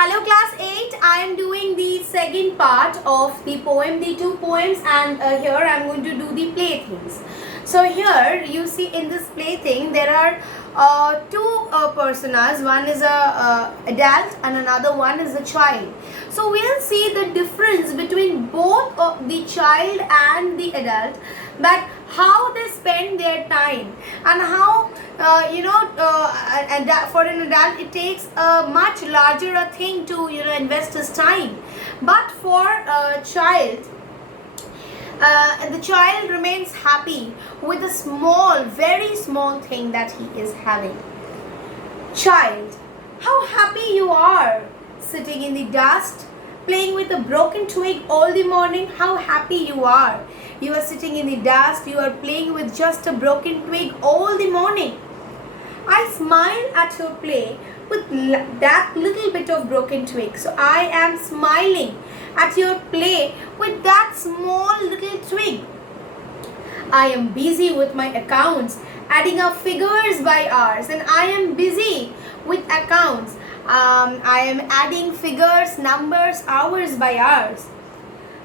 Hello class 8, I am doing the second part of the poem, the two poems, and here I am going to do the playthings. So here you see in this plaything there are two personas, one is a adult and another one is a child. So we'll see the difference between both the child and the adult, that how they spend their time and how for an adult it takes a much larger a thing to invest his time, but for a child the child remains happy with a small, very small thing that he is having. Child, how happy you are sitting in the dust, playing with a broken twig all the morning. How happy you are. You are sitting in the dust, you are playing with just a broken twig all the morning. I smile at your play with that little bit of broken twig. So I am smiling at your play with that small little twig. I am busy with my accounts, adding up figures by hours, and I am busy with accounts. I am adding figures, numbers, hours by hours.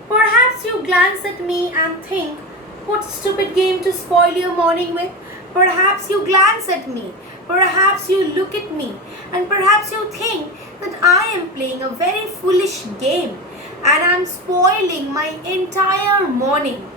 Perhaps you glance at me and think, what stupid game to spoil your morning with? Perhaps you glance at me, perhaps you look at me, and perhaps you think that I am playing a very foolish game and I am spoiling my entire morning.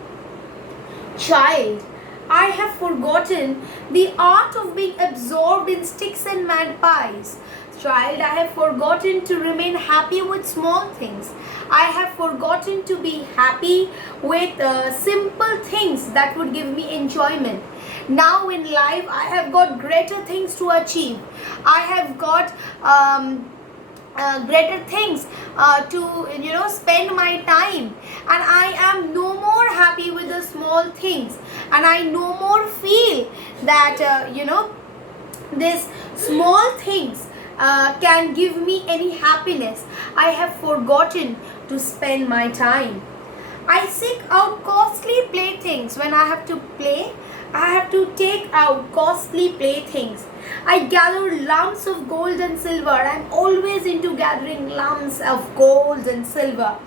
Child, I have forgotten the art of being absorbed in sticks and magpies. Child, I have forgotten to remain happy with small things. I have forgotten to be happy with simple things that would give me enjoyment. Now in life, I have got greater things to achieve. I have got greater things to spend my time, and I am no more happy with the small things, and I no more feel that these small things can give me any happiness. I have forgotten to spend my time. I seek out costly playthings. When I have to play, I have to take out costly playthings. I gather lumps of gold and silver. I am always into gathering lumps of gold and silver.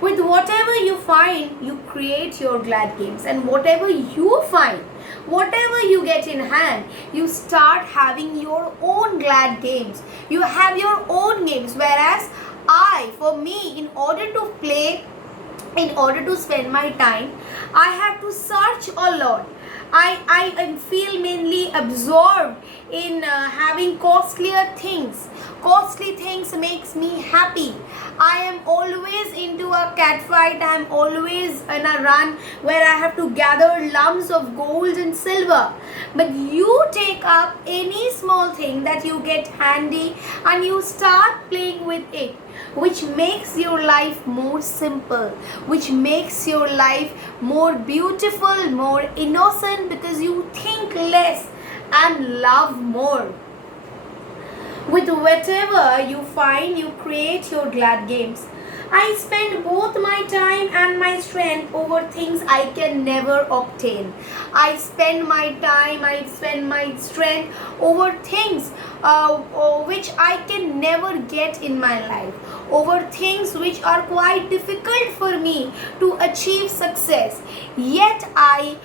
With whatever you find, you create your glad games. And whatever you find, whatever you get in hand, you start having your own glad games. You have your own games. Whereas for me, in order to play, in order to spend my time, I have to search a lot. I feel mainly absorbed in having costlier things. Costly things makes me happy. I am always into a cat fight. I am always in a run where I have to gather lumps of gold and silver. But you take up any small thing that you get handy and you start playing with it, which makes your life more simple, which makes your life more beautiful, more innocent, because you think less and love more. With whatever you find, you create your glad games. I spend both my time and my strength over things I can never obtain. I spend my time, I spend my strength over things which I can never get in my life, over things which are quite difficult for me to achieve success. Yet I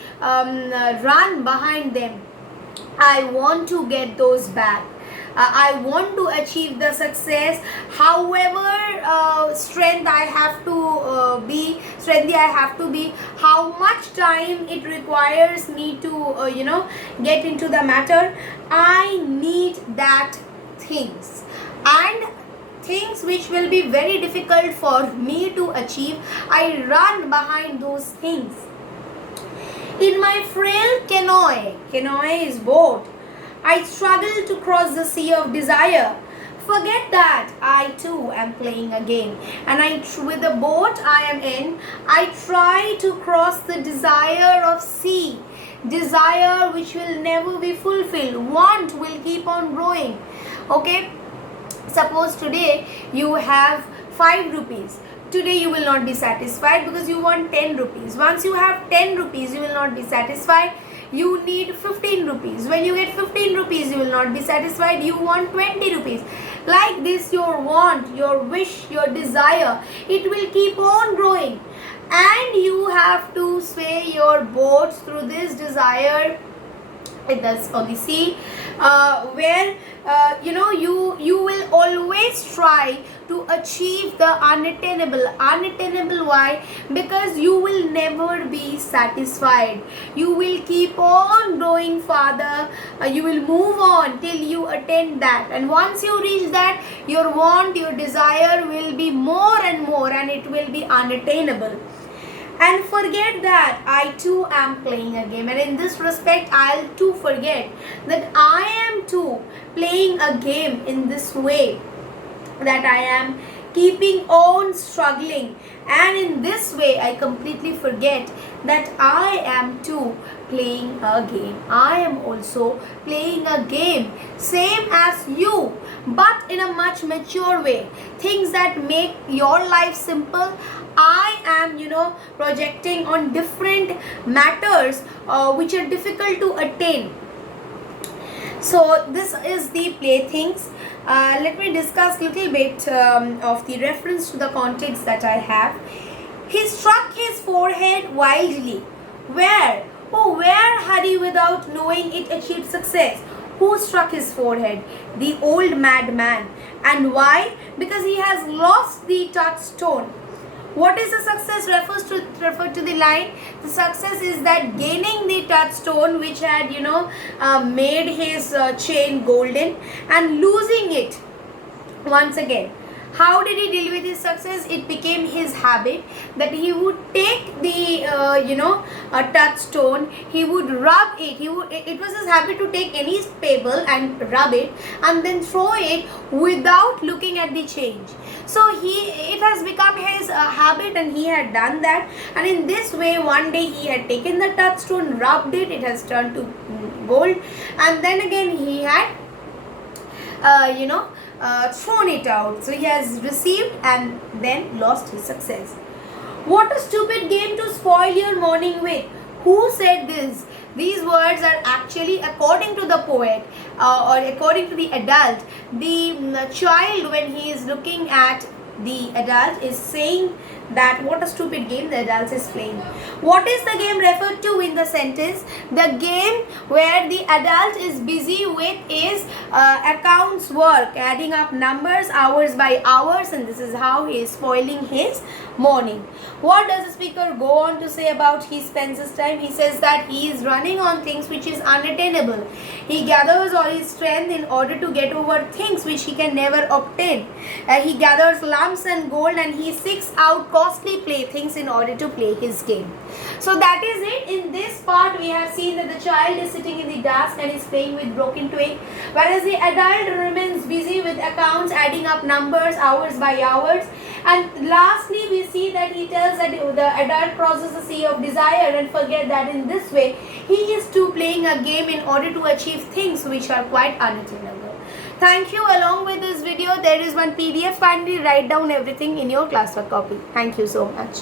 run behind them. I want to get those back. I want to achieve the success. However strengthy I have to be, how much time it requires me to get into the matter. I need that things, and things which will be very difficult for me to achieve, I run behind those things. In my frail canoe is boat, I struggle to cross the sea of desire. Forget that I too am playing a game, and with the boat I am in, I try to cross the desire of sea, desire which will never be fulfilled. Want will keep on growing. Okay, suppose today you have 5 rupees. Today you will not be satisfied because you want 10 rupees. Once you have 10 rupees, you will not be satisfied. you need 15 rupees. When you get 15 rupees, you will not be satisfied. You want 20 rupees. Like this, your want, your wish, your desire, it will keep on growing. And you have to sway your boats through this desire on the sea, where you will always try to achieve the unattainable. Why? Because you will never be satisfied. You will keep on growing farther. You will move on till you attain that, and once you reach that, your want, your desire will be more and more, and it will be unattainable. And forget that I too am playing a game, and in this respect I'll too forget that I am too playing a game in this way, that I am keeping on struggling, and in this way I completely forget that I am too playing a game. I am also playing a game, same as you, but in a much mature way. Things that make your life simple, I am projecting on different matters which are difficult to attain. So this is the playthings. Let me discuss a little bit of the reference to the context that I have. He struck his forehead wildly. Where? Oh, where had he without knowing it achieved success? Who struck his forehead? The old madman. And why? Because he has lost the touchstone. What is the success? Refer to the line. The success is that gaining the touchstone which had made his chain golden, and losing it once again. How did he deal with his success? It became his habit that he would take the touchstone, he would rub it. It was his habit to take any pebble and rub it and then throw it without looking at the change. So it has become his habit, and he had done that. And in this way, one day he had taken the touchstone, rubbed it, it has turned to gold, and then again he had thrown it out. So he has received and then lost his success. What a stupid game to spoil your morning with. Who said this? These words are actually, according to the poet or according to the adult, the child, when he is looking at the adult, is saying that what a stupid game the adult is playing. What is the game referred to in the sentence? The game where the adult is busy with is accounts work, adding up numbers hours by hours, and this is how he is spoiling his morning. What does the speaker go on to say about he spends his time? He says that he is running on things which is unattainable. He gathers all his strength in order to get over things which he can never obtain. He gathers lumps and gold, and he seeks out costly playthings in order to play his game. So that is it. In this part we have seen that the child is sitting in the desk and is playing with broken twig, whereas the adult remains busy with accounts, adding up numbers hours by hours. And lastly we see that he tells that the adult crosses the sea of desire and forget that in this way he is too playing a game in order to achieve things which are quite unattainable. Thank you. Along with this video there is one PDF. Kindly write down everything in your classwork copy. Thank you so much.